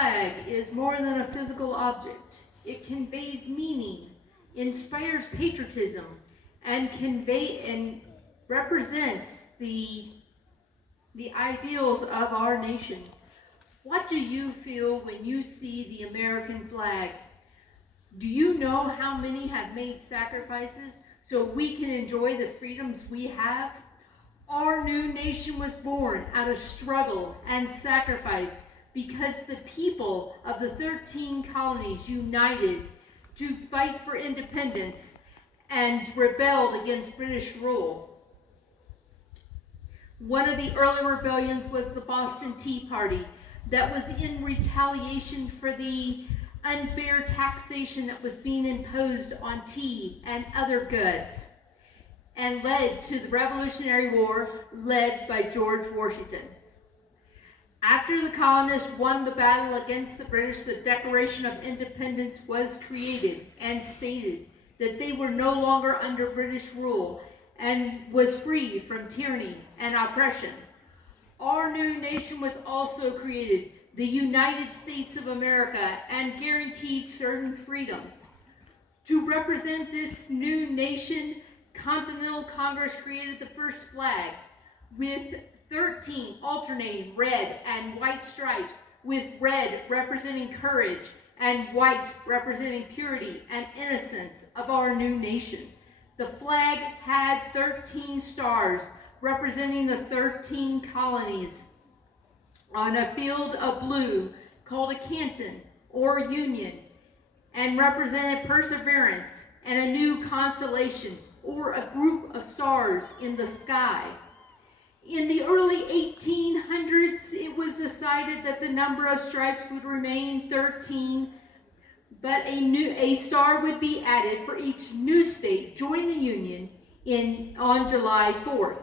flag is more than a physical object. It conveys meaning, inspires patriotism, and represents the ideals of our nation. What do you feel when you see the American flag? Do you know how many have made sacrifices so we can enjoy the freedoms we have? Our new nation was born out of struggle and sacrifice because the people of the 13 colonies united to fight for independence and rebelled against British rule. One of the early rebellions was the Boston Tea Party that was in retaliation for the unfair taxation that was being imposed on tea and other goods, and led to the Revolutionary War led by George Washington. After the colonists won the battle against the British, the Declaration of Independence was created and stated that they were no longer under British rule and was free from tyranny and oppression. Our new nation was also created, the United States of America, and guaranteed certain freedoms. To represent this new nation, Continental Congress created the first flag with 13 alternating red and white stripes, with red representing courage and white representing purity and innocence of our new nation. The flag had 13 stars representing the 13 colonies on a field of blue called a canton or union, and represented perseverance and a new constellation or a group of stars in the sky. In the early 1800s, it was decided that the number of stripes would remain 13, but a star would be added for each new state joining the Union on July 4th.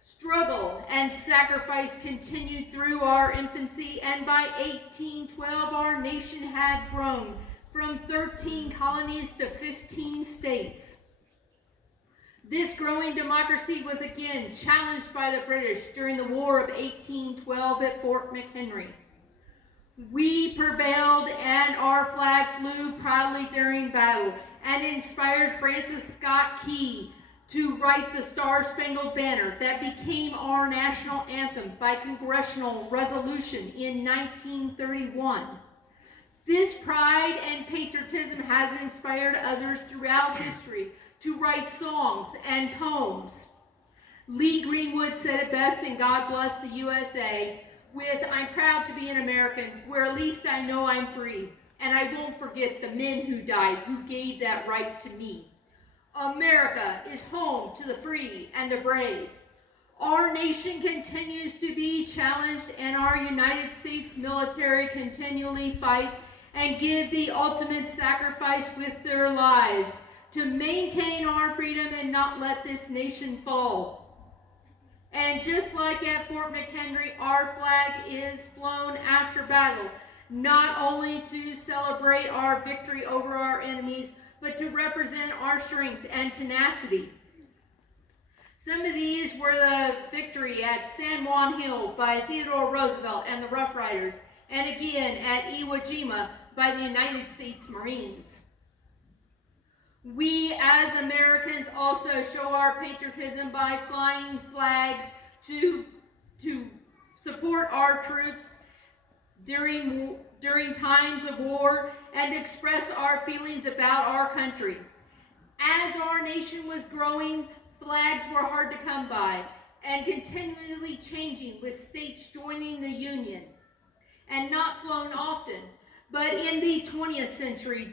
Struggle and sacrifice continued through our infancy, and by 1812 our nation had grown from 13 colonies to 15 states. This growing democracy was again challenged by the British during the War of 1812 at Fort McHenry. We prevailed, and our flag flew proudly during battle and inspired Francis Scott Key to write the Star-Spangled Banner that became our national anthem by congressional resolution in 1931. This pride and patriotism has inspired others throughout history to write songs and poems. Lee Greenwood said it best in God Bless the USA with, "I'm proud to be an American, where at least I know I'm free, and I won't forget the men who died, who gave that right to me. America is home to the free and the brave." Our nation continues to be challenged, and our United States military continually fight and give the ultimate sacrifice with their lives to maintain our freedom and not let this nation fall. And just like at Fort McHenry, our flag is flown after battle, not only to celebrate our victory over our enemies, but to represent our strength and tenacity. Some of these were the victory at San Juan Hill by Theodore Roosevelt and the Rough Riders, and again at Iwo Jima by the United States Marines. We as Americans also show our patriotism by flying flags to support our troops during times of war and express our feelings about our country. As our nation was growing, flags were hard to come by and continually changing with states joining the Union and not flown often. But in the 20th century,